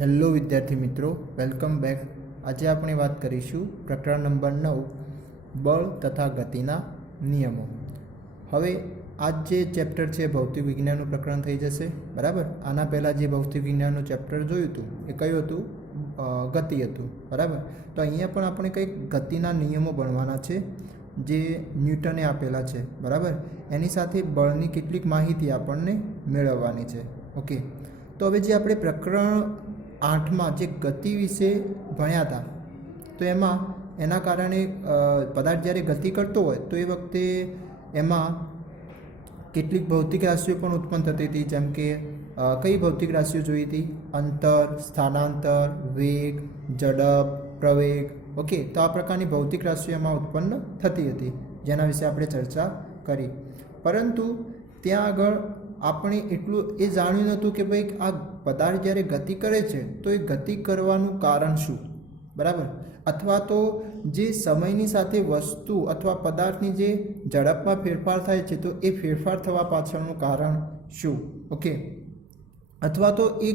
Hello વિદ્યાર્થી મિત્રો, welcome back. આજે આપણે વાત કરીશું પ્રકરણ નંબર 9 બળ તથા ગતિના નિયમો. હવે આ જે ચેપ્ટર છે ભૌતિક વિજ્ઞાનનું પ્રકરણ થઈ જશે, બરાબર. આના પહેલાં જે ભૌતિક વિજ્ઞાનનું ચેપ્ટર જોયું હતું એ કયું હતું? ગતિ હતું, બરાબર. તો અહીંયા પણ આપણે કંઈક ગતિના નિયમો ભણવાના છે જે ન્યૂટને આપેલા છે, બરાબર. એની સાથે બળની કેટલીક માહિતી આપણને મેળવવાની છે. ઓકે, તો હવે જે આપણે પ્રકરણ 8માં જે ગતિ વિશે ભણ્યા હતા, તો એમાં એના કારણે પદાર્થ જ્યારે ગતિ કરતો હોય તો એ વખતે એમાં કેટલીક ભૌતિક રાશિઓ પણ ઉત્પન્ન થતી હતી. જેમ કે કઈ ભૌતિક રાશિઓ જોઈ હતી? અંતર, સ્થાનાંતર, વેગ, ઝડપ, પ્રવેગ. ઓકે, તો આ પ્રકારની ભૌતિક રાશિઓ એમાં ઉત્પન્ન થતી હતી, જેના વિશે આપણે ચર્ચા કરી. પરંતુ ત્યાં આગળ આપણે એટલું એ જાણ્યું નહોતું કે ભાઈ આ પદાર્થ જ્યારે ગતિ કરે છે તો એ ગતિ કરવાનું કારણ શું, બરાબર. અથવા તો જે સમયની સાથે વસ્તુ અથવા પદાર્થની જે ઝડપમાં ફેરફાર થાય છે તો એ ફેરફાર થવા પાછળનું કારણ શું. ઓકે, અથવા તો એ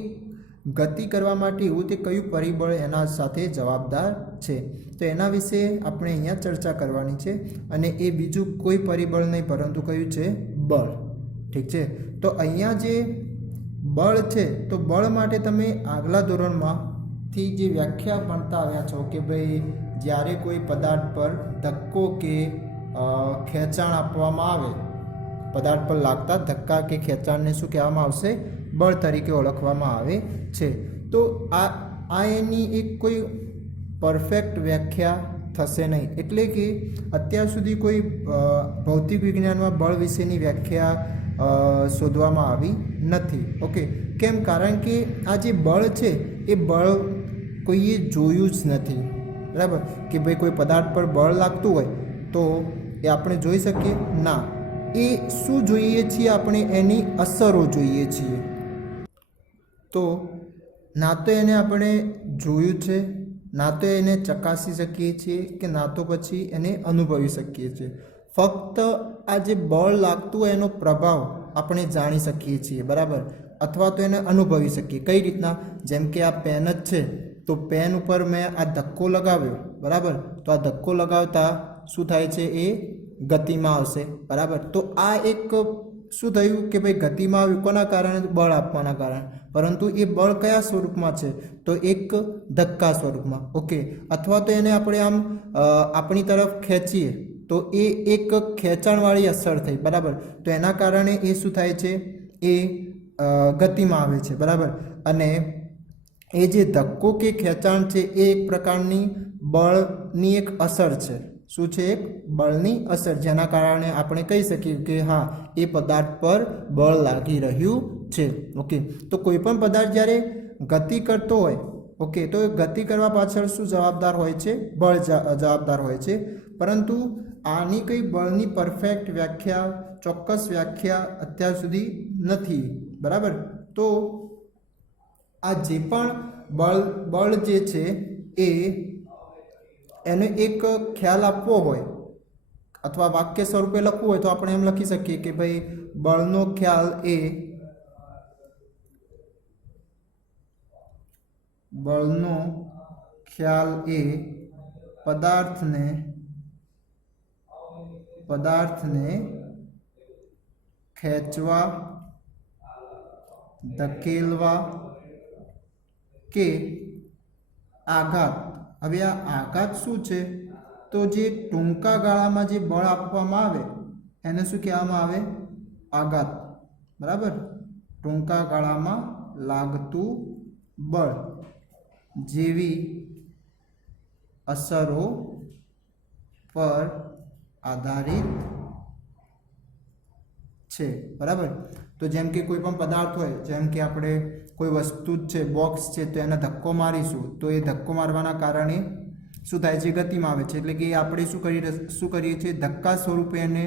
ગતિ કરવા માટે એવું તે કયું પરિબળ એના સાથે જવાબદાર છે, તો એના વિશે આપણે અહીંયા ચર્ચા કરવાની છે. અને એ બીજું કોઈ પરિબળ નહીં પરંતુ કયું છે? બળ. ઠીક છે. તો અહીંયા જે બળ છે, તો બળ માટે તમે આગલા ધોરણમાંથી જે વ્યાખ્યા ભણતા આવ્યા છો કે ભાઈ જ્યારે કોઈ પદાર્થ પર ધક્કો કે ખેંચાણ આપવામાં આવે, પદાર્થ પર લાગતા ધક્કા કે ખેંચાણને શું કહેવામાં આવશે? બળ તરીકે ઓળખવામાં આવે છે. તો આ એની એક કોઈ પરફેક્ટ વ્યાખ્યા થશે નહીં. એટલે કે અત્યાર સુધી કોઈ ભૌતિક વિજ્ઞાનમાં બળ વિશેની વ્યાખ્યા શોધવામાં આવી નથી. ઓકે, કેમ? કારણ કે આ જે બળ છે એ બળ કોઈએ જોયું જ નથી, બરાબર. કે ભાઈ કોઈ પદાર્થ પર બળ લાગતું હોય તો એ આપણે જોઈ શકીએ? ના. એ શું જોઈએ છીએ? આપણે એની અસરો જોઈએ છીએ. તો ના તો એને આપણે જોયું છે, ના તો એને ચકાસી શકીએ છીએ, કે ના તો પછી એને અનુભવી શકીએ છીએ. ફક્ત આ જે બળ લાગતું હોય એનો પ્રભાવ આપણે જાણી શકીએ છીએ, બરાબર. અથવા તો એને અનુભવી શકીએ. કઈ રીતના? જેમ કે આ પેન જ છે, તો પેન ઉપર મેં આ ધક્કો લગાવ્યો, બરાબર. તો આ ધક્કો લગાવતા શું થાય છે? એ ગતિમાં આવશે, બરાબર. તો આ એક શું થયું કે ભાઈ ગતિમાં આવ્યું. કોના કારણે? બળ આપવાના કારણે. પરંતુ એ બળ કયા સ્વરૂપમાં છે? તો એક ધક્કા સ્વરૂપમાં. ઓકે, અથવા તો એને આપણે આમ આપણી તરફ ખેંચીએ તો એ એક ખેંચાણવાળી અસર થઈ, બરાબર. તો એના કારણે એ શું થાય છે? એ ગતિમાં આવે છે, બરાબર. અને એ જે ધક્કો કે ખેંચાણ છે એ એક પ્રકારની બળની એક અસર છે. શું છે? એક બળની અસર, જેના કારણે આપણે કહી શકીએ કે હા, એ પદાર્થ પર બળ લાગી રહ્યું છે. ઓકે, તો કોઈ પણ પદાર્થ જ્યારે ગતિ કરતો હોય, ઓકે, તો ગતિ કરવા પાછળ શું જવાબદાર હોય છે? બળ જવાબદાર હોય છે. પરંતુ આની કંઈ બળની પરફેક્ટ વ્યાખ્યા, ચોક્કસ વ્યાખ્યા અત્યાર સુધી નથી, બરાબર. તો આ જે પણ બળ જે છે એને એક ખ્યાલ આપવો હોય અથવા વાક્ય સ્વરૂપે લખવું હોય તો આપણે એમ લખી શકીએ કે ભાઈ બળનો ખ્યાલ એ પદાર્થને ખેંચવા, ધકેલવા કે આઘાત. હવે આ આઘાત શું છે? તો જે ટૂંકા ગાળામાં જે બળ આપવામાં આવે એને શું કહેવામાં આવે? આઘાત, બરાબર. ટૂંકા ગાળામાં લાગતું બળ જેવી અસરો પર આધારિત છે, બરાબર. તો જેમ કે કોઈ પણ પદાર્થ હોય, જેમ કે આપણે કોઈ વસ્તુ જ છે, બોક્સ છે, તો એને ધક્કો મારીશું તો એ ધક્કો મારવાના કારણે શું થાય છે? ગતિમાં આવે છે. એટલે કે આપણે શું કરીએ છીએ? ધક્કા સ્વરૂપે એને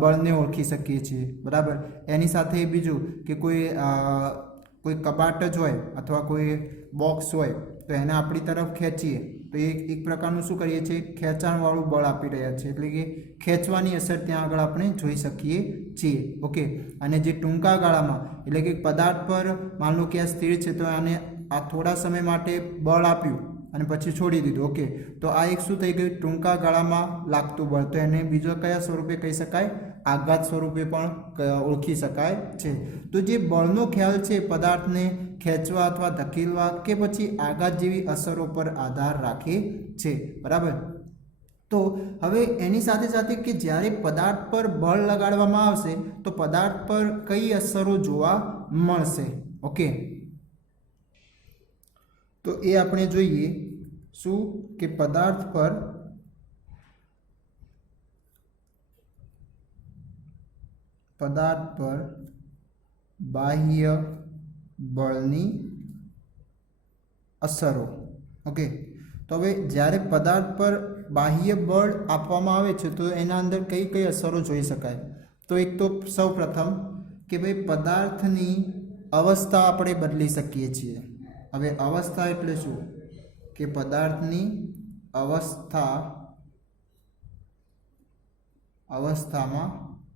બળને ઓળખી શકીએ છીએ, બરાબર. એની સાથે બીજું કે કોઈ કબાટ જ હોય અથવા કોઈ બોક્સ હોય તો એને આપણી તરફ ખેંચીએ તો એક પ્રકારનું શું કરીએ છીએ? ખેંચાણવાળું બળ આપી રહ્યા છે. એટલે કે ખેંચવાની અસર ત્યાં આગળ આપણે જોઈ શકીએ છીએ. ઓકે, અને જે ટૂંકા ગાળામાં એટલે કે પદાર્થ પર માન લો કે આ સ્થિર છે તો આને આ થોડા સમય માટે બળ આપ્યું અને પછી છોડી દીધું. ઓકે, તો આ એક શું થઈ ગયું? ટૂંકા ગાળામાં લાગતું બળ. તો એને બીજો કયા સ્વરૂપે કહી શકાય? આઘાત સ્વરૂપે પણ ઓળખી શકાય છે. તો જે બળનો ખ્યાલ છે પદાર્થને ખેંચવા અથવા ધકેલવા કે પછી આઘાત જેવી અસરો પર આધાર રાખે છે. બરાબર. તો હવે એની સાથે સાથે કે જ્યારે પદાર્થ પર બળ લગાડવામાં આવશે તો પદાર્થ પર કઈ અસરો જોવા મળશે. ઓકે, તો એ આપણે જોઈએ શું કે પદાર્થ પર બાહ્ય બળની અસરો. ઓકે, તો હવે જ્યારે પદાર્થ પર બાહ્ય બળ આપવામાં આવે છે તો એના અંદર કઈ કઈ અસરો જોઈ શકાય? તો એક તો સૌ પ્રથમ કે ભાઈ પદાર્થની અવસ્થા આપણે બદલી શકીએ છીએ. હવે અવસ્થા એટલે શું? કે પદાર્થની અવસ્થામાં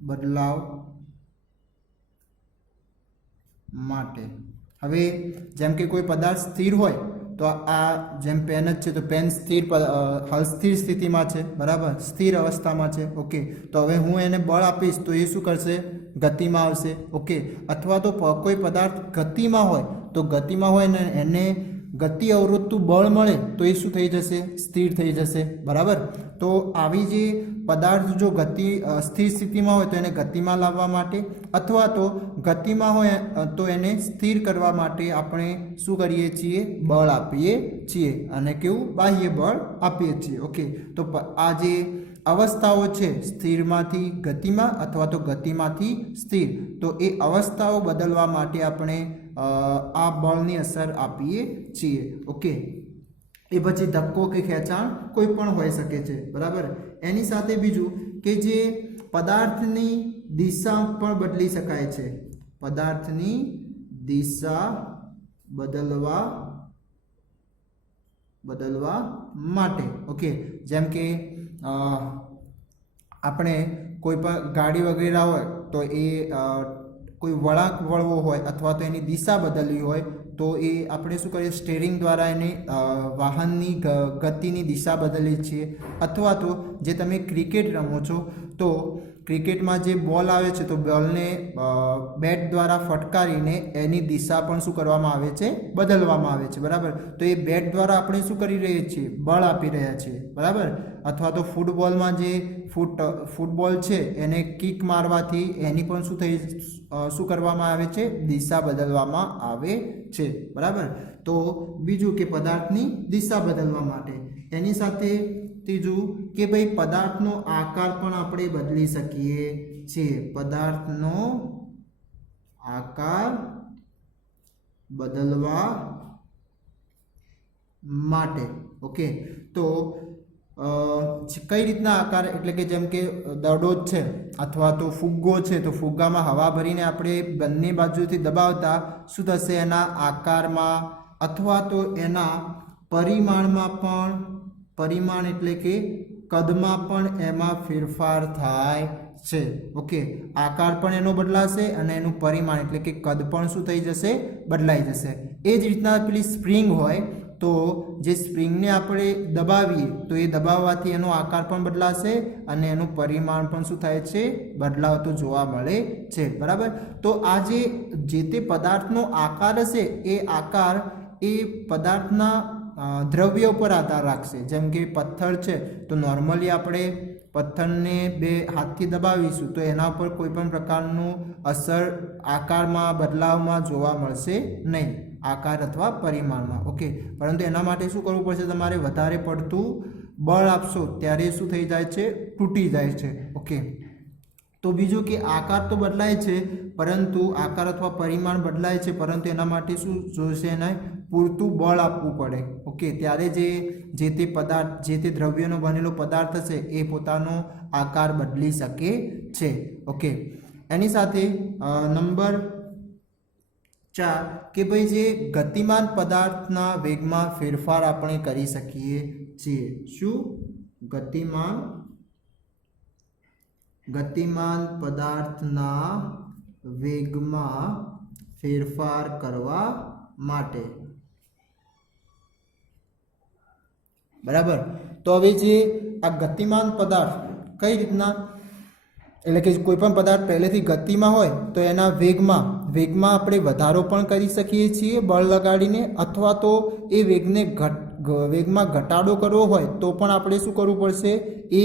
બદલાવ માટે. હવે જેમ કે કોઈ પદાર્થ સ્થિર હોય તો આ જેમ પેન જ છે તો પેન હાલ સ્થિર સ્થિતિમાં છે. બરાબર, સ્થિર અવસ્થામાં છે. ઓકે, તો હવે હું એને બળ આપીશ તો એ શું કરશે? ગતિમાં આવશે. ઓકે, અથવા તો કોઈ પદાર્થ ગતિમાં હોય તો ગતિમાં હોય ને એને ગતિ અવરોધતું બળ મળે તો એ શું થઈ જશે? સ્થિર થઈ જશે. બરાબર. તો આવી જે પદાર્થ જો સ્થિર સ્થિતિમાં હોય તો એને ગતિમાં લાવવા માટે અથવા તો ગતિમાં હોય તો એને સ્થિર કરવા માટે આપણે શું કરીએ છીએ? બળ આપીએ છીએ. અને કેવું? બાહ્ય બળ આપીએ છીએ. ઓકે, તો આ જે અવસ્થાઓ છે સ્થિરમાંથી ગતિમાં અથવા તો ગતિમાંથી સ્થિર, તો એ અવસ્થાઓ બદલવા માટે આપણે આ બળની અસર આપીએ છીએ. ઓકે, એ પછી ધક્કો કે ખેંચાણ કોઈ પણ હોઈ શકે છે. બરાબર. એની સાથે બીજું કે જે પદાર્થની દિશા પણ બદલી શકાય છે. પદાર્થની દિશા બદલવા માટે. ઓકે, જેમ કે આપણે કોઈ પણ ગાડી વગેરે હોય તો એ કોઈ વળાંક વળવો હોય અથવા તો એની દિશા બદલવી હોય તો એ આપણે શું કરીએ? સ્ટેરિંગ દ્વારા એની વાહનની ગતિની દિશા બદલીએ છીએ. અથવા તો જે તમે ક્રિકેટ રમો છો તો ક્રિકેટમાં જે બોલ આવે છે તો બોલને બેટ દ્વારા ફટકારીને એની દિશા પણ શું કરવામાં આવે છે? બદલવામાં આવે છે. બરાબર. તો એ બેટ દ્વારા આપણે શું કરી રહ્યા છીએ? બળ આપી રહ્યા છીએ. બરાબર. અથવા તો ફૂટબોલમાં જે ફૂટબોલ છે એને કિક મારવાથી એની પણ શું કરવામાં આવે છે? દિશા બદલવામાં આવે છે. બરાબર. તો બીજું કે પદાર્થની દિશા બદલવા માટે. એની સાથે ત્રીજું કે ભાઈ પદાર્થનો આકાર પણ આપણે બદલી શકીએ છીએ. પદાર્થનો આકાર બદલવા માટે. ઓકે, તો કઈ રીતના આકાર? એટલે કે જેમ કે દડો છે અથવા તો ફુગ્ગો છે તો ફુગ્ગામાં હવા ભરીને આપણે બંને બાજુથી દબાવતા શું થશે? એના આકારમાં અથવા તો એના પરિમાણમાં પણ, પરિમાણ એટલે કે કદમાં પણ એમાં ફેરફાર થાય છે. ઓકે, આકાર પણ એનો બદલાશે અને એનું પરિમાણ એટલે કે કદ પણ શું થઈ જશે? બદલાઈ જશે. એ જ રીતના પેલી સ્પ્રિંગ હોય તો જે સ્પ્રિંગને આપણે દબાવીએ તો એ દબાવવાથી એનો આકાર પણ બદલાશે અને એનું પરિમાણ પણ શું થાય છે? બદલાવતો જોવા મળે છે. બરાબર. તો આ જે તે પદાર્થનો આકાર હશે એ આકાર એ પદાર્થના દ્રવ્ય ઉપર આધાર રાખશે. જેમ કે પથ્થર છે તો નોર્મલી આપણે પથ્થરને બે હાથથી દબાવીશું તો એના પર કોઈ પણ પ્રકારનું અસર આકારમાં બદલાવમાં જોવા મળશે નહીં, આકાર અથવા પરિમાણમાં. ઓકે, પરંતુ એના માટે શું કરવું પડશે? તમારે વધારે પડતું બળ આપશો ત્યારે શું થઈ જાય છે? તૂટી જાય છે. ઓકે, તો બીજું કે આકાર તો બદલાય છે પરંતુ આકાર અથવા પરિમાણ બદલાય છે પરંતુ એના માટે શું જોઈશે? એને પૂરતું બળ આપવું પડે. ઓકે, ત્યારે જે તે પદાર્થ, જે તે દ્રવ્યનો બનેલો પદાર્થ હશે એ પોતાનો આકાર બદલી શકે છે. ઓકે, એની સાથે નંબર 4 કે ભાઈ જે ગતિમાન પદાર્થના વેગમાં ફેરફાર આપણે કરી શકીએ છીએ. શું? ગતિમાન પદાર્થના વેગમાં ફેરફાર કરવા માટે. બરાબર. તો હવે જે આ ગતિમાન પદાર્થ કઈ રીતના, એટલે કે કોઈ પણ પદાર્થ પહેલેથી ગતિમાં હોય તો એના વેગમાં આપણે વધારો પણ કરી શકીએ છીએ બળ લગાડીને, અથવા તો એ વેગમાં ઘટાડો કરવો હોય તો પણ આપણે શું કરવું પડશે, એ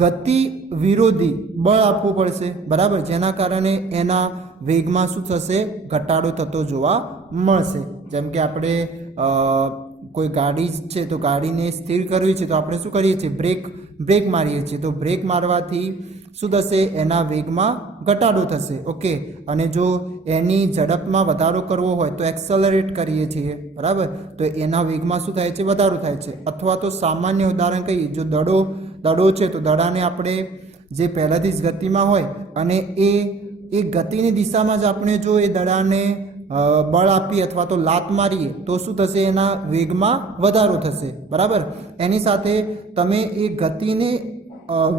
ગતિ વિરોધી બળ આપવું પડશે. બરાબર, જેના કારણે એના વેગમાં શું થશે, ઘટાડો થતો જોવા મળશે. જેમ કે આપણે કોઈ ગાડી છે તો ગાડીને સ્થિર કરવી છે તો આપણે શું કરીએ છીએ, બ્રેક મારીએ છીએ. તો બ્રેક મારવાથી શું થશે, એના વેગમાં ઘટાડો થશે. ઓકે, અને જો એની ઝડપમાં વધારો કરવો હોય તો એક્સેલરેટ કરીએ છીએ. બરાબર, તો એના વેગમાં શું થાય છે, વધારો થાય છે. અથવા તો સામાન્ય ઉદાહરણ કહીએ, જો દડો છે તો દડાને આપણે જે પહેલાંથી જ ગતિમાં હોય અને એ ગતિની દિશામાં જ આપણે જો એ દડાને બળ આપીએ અથવા તો લાત મારીએ તો શું થશે, એના વેગમાં વધારો થશે. બરાબર, એની સાથે તમે એ ગતિને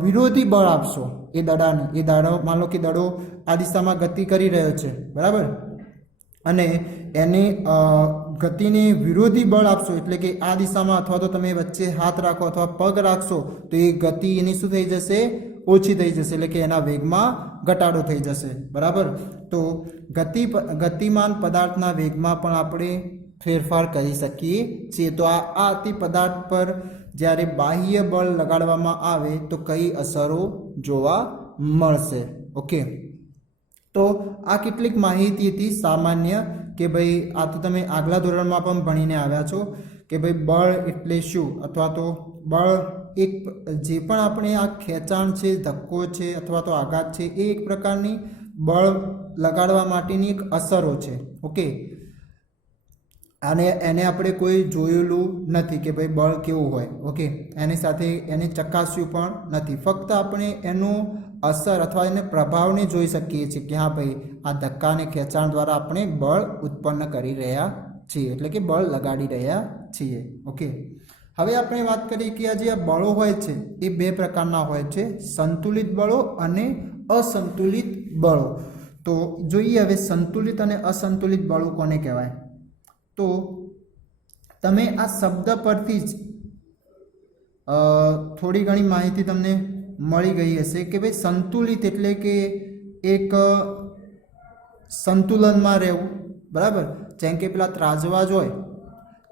વિરોધી બળ આપશો એ દડાને, એ દડો માન લો કે દડો આ દિશામાં ગતિ કરી રહ્યો છે. બરાબર, અને એને ગતિને વિરોધી બળ આપશો, એટલે કે આ દિશામાં, અથવા તો તમે વચ્ચે હાથ રાખો અથવા પગ રાખશો તો એ ગતિ એની શું થઈ જશે, ઓછી થઈ જશે, એટલે કે એના વેગમાં ઘટાડો થઈ જશે. બરાબર, તો ગતિમાન પદાર્થના વેગમાં પણ આપણે ફેરફાર કરી શકીએ છીએ. તો આ તે પદાર્થ પર જ્યારે બાહ્ય બળ લગાડવામાં આવે તો કઈ અસરો જોવા મળશે. ઓકે, તો આ કેટલીક માહિતી હતી સામાન્ય, કે ભાઈ આ તો તમે આગલા ધોરણમાં પણ ભણીને આવ્યા છો કે ભાઈ બળ એટલે શું, અથવા તો બળ એક જે પણ આપણે આ ખેંચાણ છે, ધક્કો છે અથવા તો આઘાત છે, એ એક પ્રકારની બળ લગાડવા માટેની એક અસરો છે. ઓકે, અને એને આપણે કોઈ જોયેલું નથી કે ભાઈ બળ કેવું હોય. ઓકે, એની સાથે એને ચકાસ્યું પણ નથી, ફક્ત આપણે એનું અસર અથવા એને પ્રભાવને જોઈ શકીએ છીએ કે હા ભાઈ આ ધક્કા અને ખેંચાણ દ્વારા આપણે બળ ઉત્પન્ન કરી રહ્યા છીએ, એટલે કે બળ લગાડી રહ્યા છીએ. ઓકે, હવે આપણે વાત કરીએ કે આ જે બળો હોય છે એ બે પ્રકારના હોય છે, સંતુલિત બળો અને અસંતુલિત બળો. તો જોઈએ હવે સંતુલિત અને અસંતુલિત બળો કોને કહેવાય. તો તમે આ શબ્દ પરથી જ થોડી ઘણી માહિતી તમને મળી ગઈ હશે કે ભાઈ સંતુલિત એટલે કે એક સંતુલનમાં રહેવું. બરાબર, જેમ કે પેલા ત્રાજવા જ હોય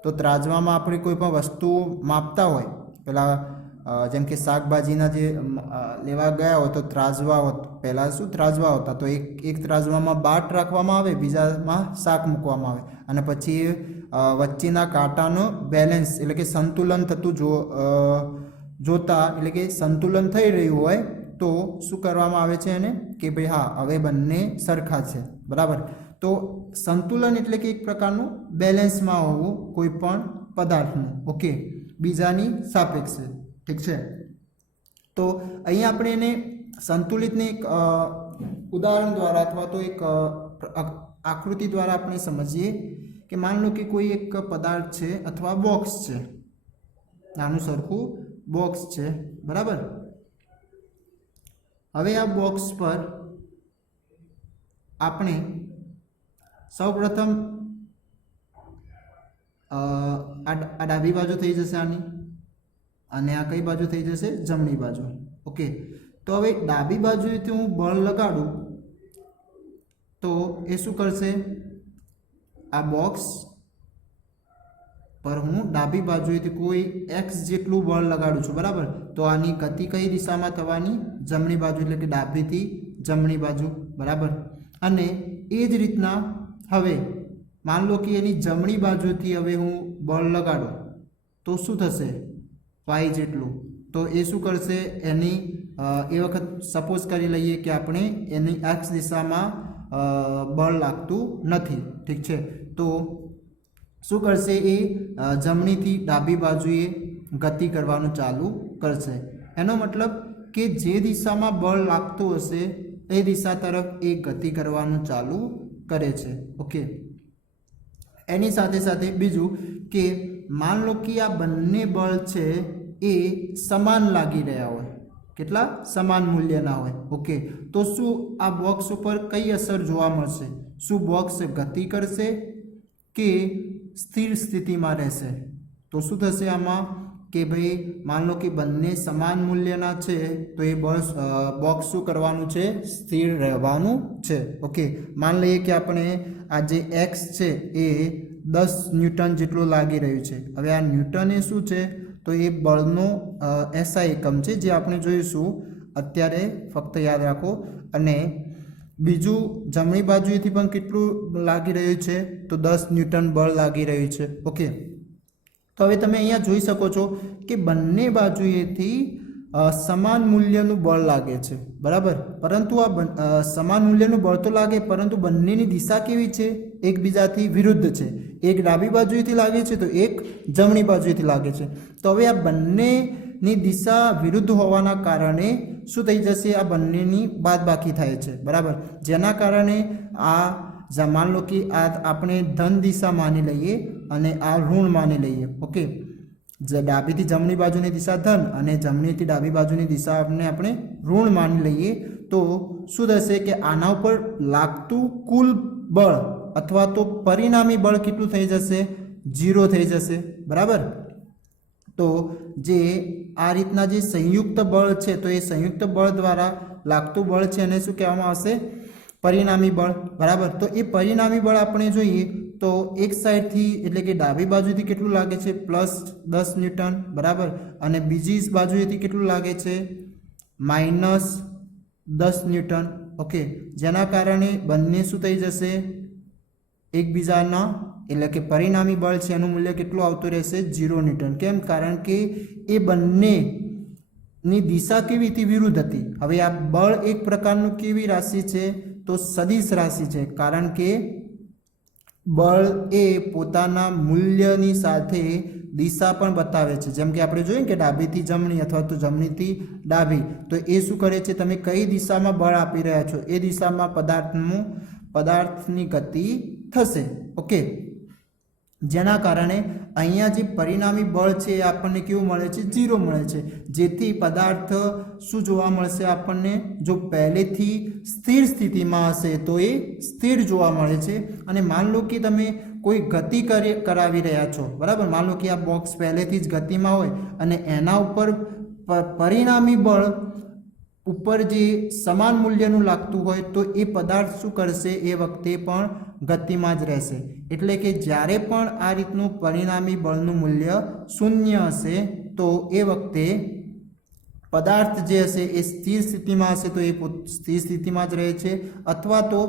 તો ત્રાજવામાં આપણે કોઈ પણ વસ્તુ માપતા હોય, પેલા જેમ કે શાકભાજીના જે લેવા ગયા હોય તો ત્રાજવા હોત, પહેલાં શું ત્રાજવા હોતા, તો એક ત્રાજવામાં બાટ રાખવામાં આવે, બીજામાં શાક મૂકવામાં આવે, અને પછી વચ્ચેના કાંટાનો બેલેન્સ એટલે કે સંતુલન થતું જોતા, એટલે કે સંતુલન થઈ રહ્યું હોય તો શું કરવામાં આવે છે એને, કે ભાઈ હા હવે બંને સરખા છે. બરાબર, તો સંતુલન એટલે કે એક પ્રકારનું બેલેન્સમાં હોવું કોઈ પણ પદાર્થનું. ઓકે, બીજાની સાપેક્ષે. ઠીક છે, તો અહીંયા આપણે એને સંતુલિતને એક ઉદાહરણ દ્વારા અથવા તો એક આકૃતિ દ્વારા આપણે સમજીએ કે માન લો કે કોઈ એક પદાર્થ છે અથવા બોક્સ છે, નાનું સરખું બોક્સ છે. બરાબર, હવે આ બોક્સ પર આપણે સૌપ્રથમ આ ડાબી બાજુ થઈ જશે આની, અને આ કઈ બાજુ થઈ જશે, જમણી બાજુ. ઓકે, તો હવે ડાબી બાજુએથી હું બળ લગાડું તો એ શું કરશે, આ બોક્સ પર હું ડાબી બાજુએથી કોઈ x જેટલું બળ લગાડું છું. બરાબર, તો આની ગતિ કઈ દિશામાં થવાની, જમણી બાજુ, એટલે કે ડાબીથી જમણી બાજુ. બરાબર, અને એ જ રીતના હવે માન લો કે એની જમણી બાજુથી હવે હું બળ લગાડું તો શું થશે, y જેટલું. તો એ શું કરશે, એની એ વખત સપોઝ કરી લઈએ કે આપણે એની x દિશામાં બળ લાગતું નથી. ઠીક છે, તો શું કરશે, એ જમણીથી ડાબી બાજુએ ગતિ કરવાનું ચાલુ કરશે. એનો મતલબ કે જે દિશામાં બળ લાગતું હશે એ દિશા તરફ એ ગતિ કરવાનું ચાલુ કરે છે. ઓકે, એની સાથે સાથે બીજું કે માન લો કે આ બંને બળ છે એ સમાન લાગી રહ્યા હોય, કેટલા સમાન મૂલ્યના હોય. ઓકે, તો શું આ બોક્સ ઉપર કઈ અસર જોવા મળશે, શું બોક્સ ગતિ કરશે કે સ્થિર સ્થિતિમાં રહેશે. તો શું થશે આમાં કે ભાઈ માન લો કે બંને સમાન મૂલ્યના છે તો એ બોક્સ શું કરવાનું છે, સ્થિર રહેવાનું છે. ઓકે, માન લઈએ કે આપણે આ જે એક્સ છે એ 10 ન્યૂટન જેટલું લાગી રહ્યું છે. હવે આ ન્યૂટન એ શું છે, તો એ બળનો એસઆઈ એકમ છે, જે આપણે જોઈશું અત્યારે. ફક્ત યાદ રાખો. અને બીજું જમણી બાજુએથી પણ કેટલું લાગી રહ્યું છે, તો 10 ન્યૂટન બળ લાગી રહ્યું છે. ઓકે, તો હવે તમે અહીંયા જોઈ શકો છો કે બંને બાજુએથી સમાન મૂલ્યનું બળ લાગે છે, બરાબર. પરંતુ આ સમાન મૂલ્યનું બળ તો લાગે, પરંતુ બંનેની દિશા કેવી છે, એકબીજાથી વિરુદ્ધ છે. એક ડાબી બાજુએથી લાગે છે તો એક જમણી બાજુએથી લાગે છે. તો હવે આ બંનેની દિશા વિરુદ્ધ હોવાના કારણે શું થઈ જશે, આ બંનેની બાદબાકી થાય છે, બરાબર. જેના કારણે આ માન લો કે આ આપણે ધન દિશા માની લઈએ અને આ ઋણ માની લઈએ. ઓકે, ડાબીથી જમણી બાજુની દિશા ધન અને જમણીથી ડાબી બાજુની દિશા આપણે ઋણ માની લઈએ તો શું થશે કે આના ઉપર લાગતું કુલ બળ અથવા તો પરિણામી બળ કેટલું થઈ જશે, 0 થઈ જશે, બરાબર. તો જે આ રીતના જે સંયુક્ત બળ છે તો એ સંયુક્ત બળ દ્વારા લાગતું બળ છે એને શું કહેવામાં આવશે, પરિણામી બળ, બરાબર. તો એ પરિણામી બળ આપણે જોઈએ તો એક સાઈડથી એટલે કે ડાબી બાજુથી કેટલું લાગે છે, +10 ન્યૂટન, બરાબર. અને બીજી બાજુએથી કેટલું લાગે છે, -10 ન્યૂટન. ઓકે, જેના કારણે બંને શું થઈ જશે, એકબીજાના એટલે કે પરિણામી બળ છે એનું મૂલ્ય કેટલું આવતું રહેશે, 0 ન્યૂટન. કેમ? કારણ કે એ બંનેની દિશા કેવીથી વિરુદ્ધ હતી. હવે આ બળ એક પ્રકારનું કેવી રાશિ છે, તો સદિશ રાશિ છે. કારણ કે બળ એ પોતાના મૂલ્યની સાથે દિશા પણ બતાવે છે. જેમ કે આપણે જોઈએ કે ડાબીથી જમણી અથવા તો જમણીથી ડાબી, તો એ શું કરે છે, તમે કઈ દિશામાં બળ આપી રહ્યા છો એ દિશામાં પદાર્થની ગતિ થશે. ઓકે, જેના કારણે અહીંયા જે પરિણામી બળ છે એ આપણને કેવું મળે છે, 0 મળે છે. જેથી પદાર્થ શું જોવા મળશે આપણને, જો પહેલેથી સ્થિર સ્થિતિમાં હશે તો એ સ્થિર જોવા મળે છે. અને માન લો કે તમે કોઈ ગતિ કરાવી રહ્યા છો, બરાબર. માન લો કે આ બોક્સ પહેલેથી જ ગતિમાં હોય અને એના ઉપર પરિણામી બળ ઉપર જે સમાન મૂલ્યનું લાગતું હોય તો એ પદાર્થ શું કરશે, એ વખતે પણ ગતિમાં જ રહેશે. એટલે કે જ્યારે પણ આ રીતનું પરિણામી બળનું મૂલ્ય 0 હશે તો એ વખતે પદાર્થ જે હશે એ સ્થિર સ્થિતિમાં હશે તો એ સ્થિર સ્થિતિમાં જ રહે છે, અથવા તો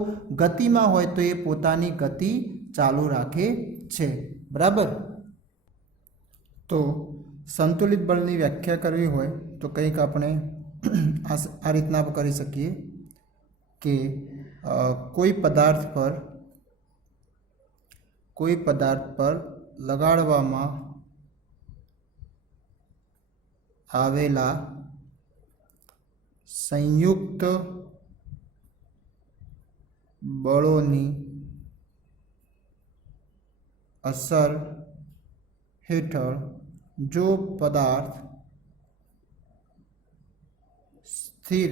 ગતિમાં હોય તો એ પોતાની ગતિ ચાલુ રાખે છે, બરાબર. તો સંતુલિત બળની વ્યાખ્યા કરવી હોય તો કંઈક આપણે આ રીતના કરી શકીએ કે કોઈ પદાર્થ પર લગાડવામાં આવેલા સંયુક્ત બળોની અસર હેઠળ જો પદાર્થ સ્થિર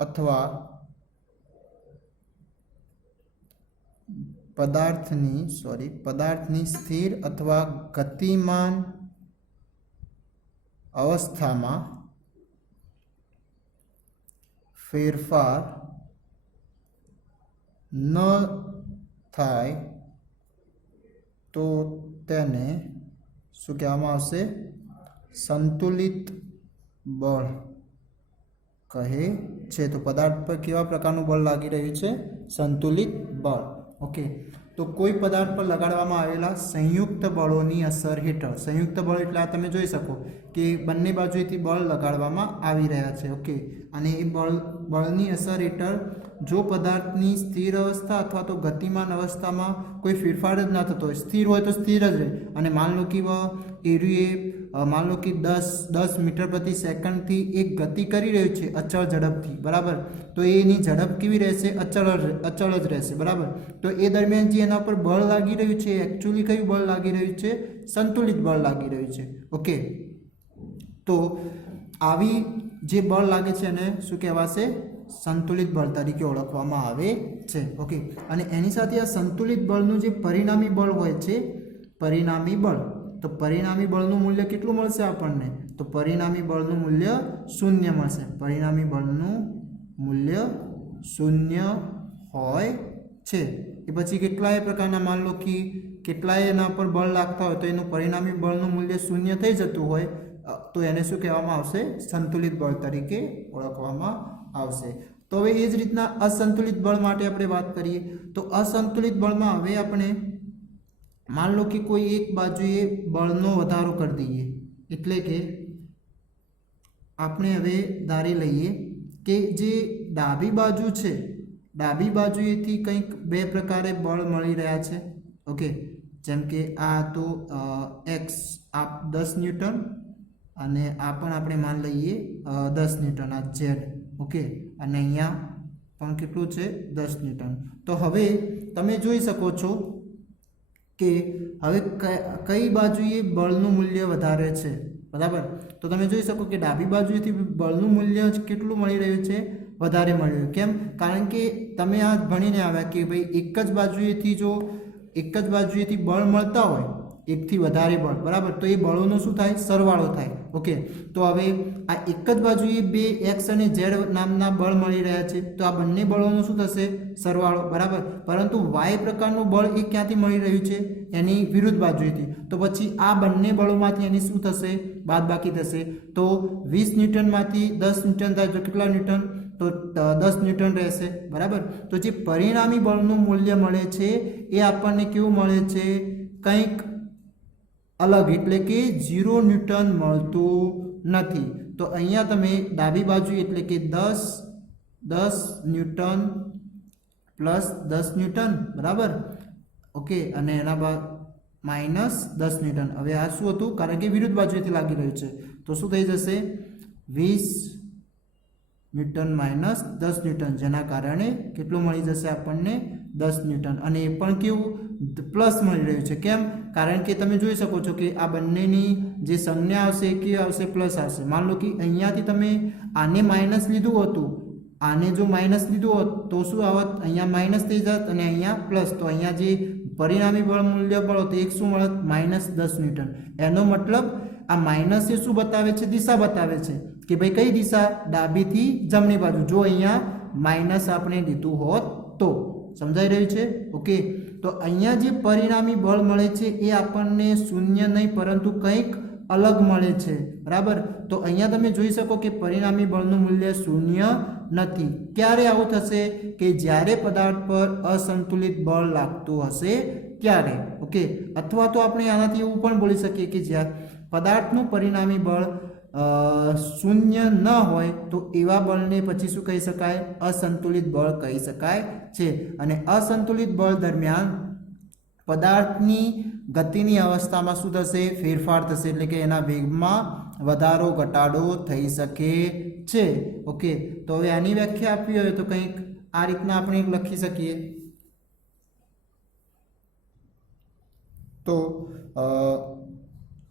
અથવા પદાર્થની સ્થિર અથવા ગતિમાન અવસ્થામાં ફેરફાર ન થાય તો તેને શું કહેવામાં આવશે, સંતુલિત બળ કહે છે. તો પદાર્થ પર કેવા પ્રકારનું બળ લાગી રહ્યું છે, સંતુલિત બળ. ઓકે, તો કોઈ પદાર્થ પર લગાડવામાં આવેલા સંયુક્ત બળોની અસર હેઠળ, સંયુક્ત બળ એટલે આ તમે જોઈ શકો કે બંને બાજુએથી બળ લગાડવામાં આવી રહ્યા છે. ઓકે, અને એ બળની અસર હેઠળ જો પદાર્થની સ્થિર અવસ્થા અથવા તો ગતિમાન અવસ્થામાં કોઈ ફેરફાર જ ના થતો હોય, સ્થિર હોય તો સ્થિર જ રહે. અને માન લો કે માન લો કે 10 મીટર પ્રતિ સેકન્ડથી એક ગતિ કરી રહ્યું છે અચળ ઝડપથી, બરાબર. તો એની ઝડપ કેવી રહેશે, અચળ જ રહેશે, બરાબર. તો એ દરમિયાન જે એના પર બળ લાગી રહ્યું છે એકચ્યુઅલી કયું બળ લાગી રહ્યું છે, સંતુલિત બળ લાગી રહ્યું છે. ઓકે, તો આવી જે બળ લાગે છે એને શું કહેવાશે, સંતુલિત બળ તરીકે ઓળખવામાં આવે છે. ઓકે, અને એની સાથે આ સંતુલિત બળનું જે પરિણામી બળ હોય છે પરિણામી બળ, તો પરિણામી બળનું મૂલ્ય કેટલું મળશે આપણને? તો પરિણામી બળનું મૂલ્ય 0 મળશે. પરિણામી બળનું મૂલ્ય 0 હોય છે. એ પછી કેટલાય પ્રકારના, માન લો કે કેટલાય એના પર બળ લાગતા હોય તો એનું પરિણામી બળનું મૂલ્ય 0 થઈ જતું હોય તો એને શું કહેવામાં આવશે? સંતુલિત બળ તરીકે ઓળખવામાં આવશે. તો હવે એ જ રીતના અસંતુલિત બળ માટે આપણે વાત કરીએ તો અસંતુલિત બળમાં હવે આપણે માન લો કે કોઈ એક બાજુએ બળનો વધારો કરી દઈએ, એટલે કે આપણે હવે ધારી લઈએ કે જે ડાબી બાજુ છે, ડાબી બાજુએથી કંઈક બે પ્રકારે બળ મળી રહ્યા છે. ઓકે, જેમ કે આ તો એક્સ આ 10 ન્યૂટન અને આ પણ આપણે માન લઈએ 10 ન્યૂટન, આ ઝેડ. ઓકે, અને અહીંયા પણ કેટલું છે? 10 ન્યૂટન. તો હવે તમે જોઈ શકો છો કે હવે કઈ બાજુએ બળનું મૂલ્ય વધારે છે, બરાબર? તો તમે જોઈ શકો કે ડાબી બાજુએથી બળનું મૂલ્ય કેટલું મળી રહ્યું છે? વધારે મળી રહ્યું. કેમ? કારણ કે તમે આ ભણીને આવ્યા કે ભાઈ એક જ બાજુએથી બળ મળતા હોય, એકથી વધારે બળ, બરાબર, તો એ બળોનો શું થાય? સરવાળો થાય. ઓકે, તો હવે આ એક જ બાજુએ બે એક્સ અને ઝેડ નામના બળ મળી રહ્યા છે, તો આ બંને બળોનો શું થશે? સરવાળો, બરાબર. પરંતુ વાય પ્રકારનું બળ એ ક્યાંથી મળી રહ્યું છે? એની વિરુદ્ધ બાજુએથી. તો પછી આ બંને બળોમાંથી એની શું થશે? બાદબાકી થશે. તો 20 ન્યૂટનમાંથી 10 ન્યૂટન થાય તો કેટલા ન્યૂટન? તો 10 ન્યૂટન રહેશે, બરાબર. તો જે પરિણામી બળનું મૂલ્ય મળે છે એ આપણને કેવું મળે છે? કંઈક અલગ, એટલે કે 0 ન્યૂટન મળતું નથી. તો અહીંયા તમે ડાબી બાજુ એટલે કે 10 ન્યૂટન પ્લસ 10 ન્યૂટન, બરાબર. ઓકે, અને એના બાદ માઇનસ 10 ન્યૂટન. હવે આ શું હતું? કારણ કે વિરુદ્ધ બાજુએથી લાગી રહ્યું છે, તો શું થઈ જશે? 20 ન્યૂટન માઇનસ 10 ન્યૂટન, જેના કારણે કેટલું મળી જશે આપણને? 10 ન્યૂટન. અને એ પણ કેવું? પ્લસ મળી રહ્યું છે. કેમ? કારણ કે તમે જોઈ શકો છો કે આ બંનેની જે સંજ્ઞા આવશે એ કેવી આવશે? પ્લસ આવશે. માન લો કે અહીંયાથી તમે આને માઇનસ લીધું હતું, આને જો માઇનસ લીધું હોત તો શું આવત? અહીંયા માઇનસ થઈ જાત અને અહીંયા પ્લસ. તો અહીંયા જે પરિણામી બળ મૂલ્ય બળ હતું એક શું મળત? Minus 10 newton. એનો મતલબ આ માઇનસ એ શું બતાવે છે? દિશા બતાવે છે કે ભાઈ કઈ દિશા? ડાબીથી જમણી બાજુ. જો અહીંયા માઇનસ આપણે લીધું હોત તો. સમજાઈ રહ્યું છે? ઓકે, તો અહીંયા જે પરિણામી બળ મળે છે એ આપણને 0 નહીં પરંતુ કંઈક અલગ મળે છે, બરાબર. તો અહીંયા તમે જોઈ શકો કે પરિણામી બળનું મૂલ્ય 0 નથી. ક્યારે આવું થશે? કે જ્યારે પદાર્થ પર અસંતુલિત બળ લાગતું હશે ત્યારે. ઓકે, અથવા તો આપણે આનાથી એવું પણ બોલી શકીએ કે જ્યારે પદાર્થનું પરિણામી બળ 0 ન હોય તો એવા બળને પછી શું કહી શકાય? અસંતુલિત બળ કહી શકાય છે. અને અસંતુલિત બળ દરમિયાન પદાર્થની ગતિની અવસ્થામાં શું થશે? ફેરફાર થશે, એટલે કે એના વેગમાં વધારો ઘટાડો થઈ શકે છે. ઓકે, તો હવે આની વ્યાખ્યા આપવી હોય તો કંઈક આ રીતના આપણે લખી શકીએ. તો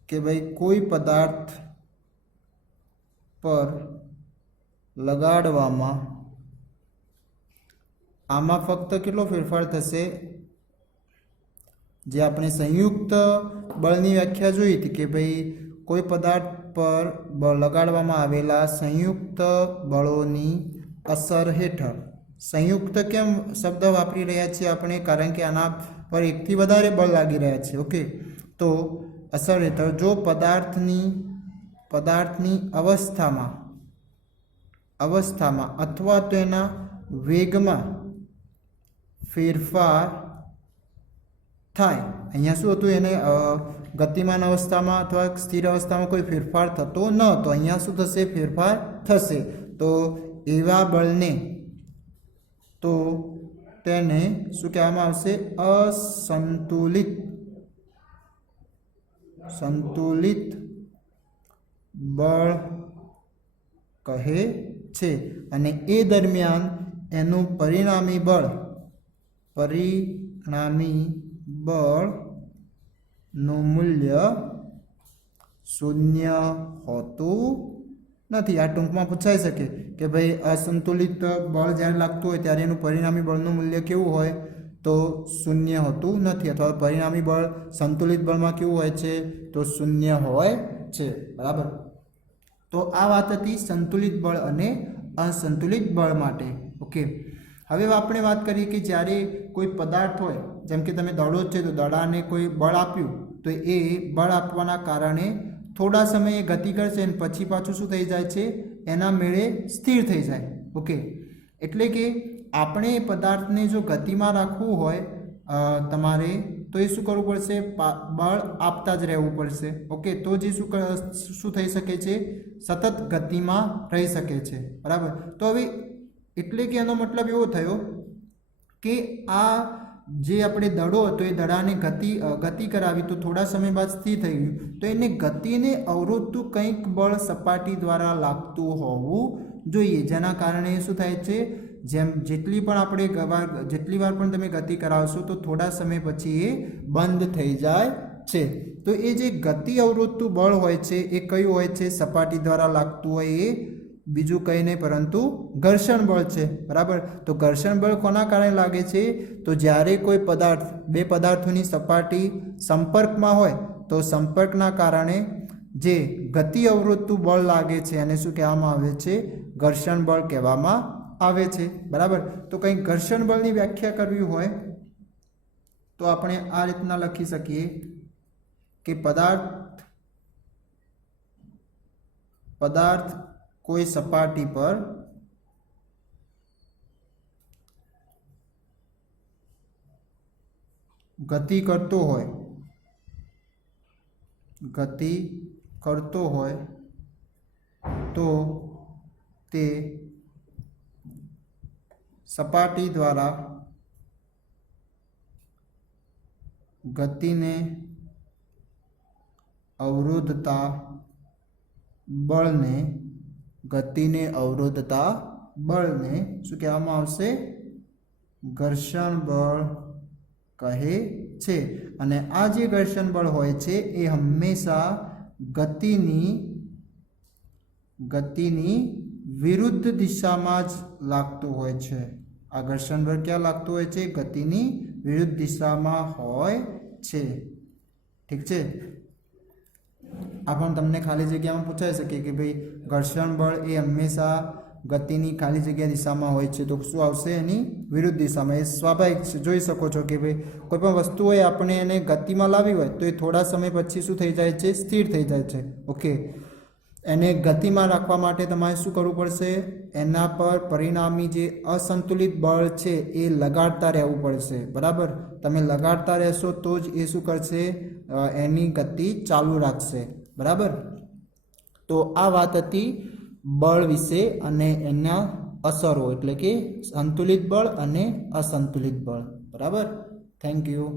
કે ભાઈ કોઈ પદાર્થ પર લગાડવામાં આમાં ફક્ત કેટલો ફેરફાર થશે? જે આપણે સંયુક્ત બળની વ્યાખ્યા જોઈ હતી કે ભાઈ કોઈ પદાર્થ પર લગાડવામાં આવેલા સંયુક્ત બળોની અસર હેઠળ. સંયુક્ત કેમ શબ્દ વાપરી રહ્યા છીએ આપણે? કારણ કે આના પર એકથી વધારે બળ લાગી રહ્યા છે. ઓકે, તો અસર હેઠળ જો પદાર્થની અવસ્થામાં અથવા તો એના વેગમાં ફેરફાર થાય. અહીંયા શું હતું? એને ગતિમાન અવસ્થામાં અથવા સ્થિર અવસ્થામાં કોઈ ફેરફાર થતો ન હતો. અહીંયા શું થશે? ફેરફાર થશે. તો એવા બળને તો તેને શું કહેવામાં આવશે? સંતુલિત બળ કહે છે. અને એ દરમિયાન એનું પરિણામી બળનું મૂલ્ય 0 હોતું નથી. આ ટૂંકમાં પૂછાઈ શકે કે ભાઈ અસંતુલિત બળ જ્યારે લાગતું હોય ત્યારે એનું પરિણામી બળનું મૂલ્ય કેવું હોય? તો શૂન્ય હોતું નથી, અથવા પરિણામી બળ સંતુલિત બળમાં કેવું હોય છે? તો શૂન્ય હોય છે, બરાબર. તો આ વાત હતી સંતુલિત બળ અને અસંતુલિત બળ માટે. ઓકે, હવે આપણે વાત કરીએ કે જ્યારે કોઈ પદાર્થ હોય, જેમ કે તમે દડો છે તો દડાને કોઈ બળ આપ્યું, તો એ બળ આપવાના કારણે થોડા સમયે ગતિ કરશે અને પછી પાછું શું થઈ જાય છે? એના મેળે સ્થિર થઈ જાય. ઓકે, એટલે કે આપણે પદાર્થને જો ગતિમાં રાખવું હોય તમારે, તો એ શું કરવું પડશે? બળ આપતા જ રહેવું પડશે. ઓકે, તો જે શું થઈ શકે છે? સતત ગતિમાં રહી શકે છે, બરાબર. તો હવે એટલે કે એનો મતલબ એવો થયો કે આ જે આપણે દડો હતો એ દડાને ગતિ કરાવી તો થોડા સમય બાદ સ્થિર થઈ ગયું, તો એને ગતિને અવરોધતું કંઈક બળ સપાટી દ્વારા લાગતું હોવું જોઈએ, જેના કારણે શું થાય છે? જેટલી વાર પણ તમે ગતિ કરાવશો તો થોડા સમય પછી એ બંધ થઈ જાય છે. તો એ જે ગતિ અવરોધતું બળ હોય છે એ કયું હોય છે? સપાટી દ્વારા લાગતું હોય એ બીજું કંઈ નહીં પરંતુ ઘર્ષણ બળ છે, બરાબર. તો ઘર્ષણ બળ કોના કારણે લાગે છે? તો જ્યારે કોઈ બે પદાર્થોની સપાટી સંપર્કમાં હોય તો સંપર્કના કારણે જે ગતિ અવરોધતું બળ લાગે છે એને શું કહેવામાં આવે છે? ઘર્ષણ બળ કહેવામાં આવે છે, બરાબર. તો કંઈક ઘર્ષણ બળની વ્યાખ્યા કરવી હોય તો આપણે આ રીતના લખી શકીએ કે પદાર્થ કોઈ સપાટી પર ગતિ કરતો હોય તો તે સપાટી દ્વારા ગતિને અવરોધતા બળને શું કહેવામાં આવશે? ઘર્ષણ બળ કહે છે. અને આ જે ઘર્ષણ બળ હોય છે એ હંમેશા ગતિની વિરુદ્ધ દિશામાં જ લાગતું હોય છે. આ ઘર્ષણ બળ ક્યાં લાગતું હોય છે? ગતિની વિરુદ્ધ દિશામાં હોય છે. ઠીક છે. આ પણ તમને ખાલી જગ્યામાં પૂછાઈ શકે કે ભાઈ ઘર્ષણ બળ એ હંમેશા ગતિની ખાલી જગ્યા દિશામાં હોય છે, તો શું આવશે? એની વિરુદ્ધ દિશામાં. એ સ્વાભાવિક છે, જોઈ શકો છો કે ભાઈ કોઈ પણ વસ્તુ હોય આપણે એને ગતિમાં લાવી હોય તો એ થોડા સમય પછી શું થઈ જાય છે? સ્થિર થઈ જાય છે. ઓકે, એને ગતિમાં રાખવા માટે તમારે શું કરવું પડશે? એના પર પરિણામી જે અસંતુલિત બળ છે એ લગાડતા રહેવું પડશે, બરાબર. તમે લગાડતા રહેશો તો જ એ શું કરશે? એની ગતિ ચાલુ રાખશે, બરાબર. તો આ વાત હતી બળ વિશે અને એના અસરો, એટલે કે સંતુલિત બળ અને અસંતુલિત બળ, બરાબર. Thank you.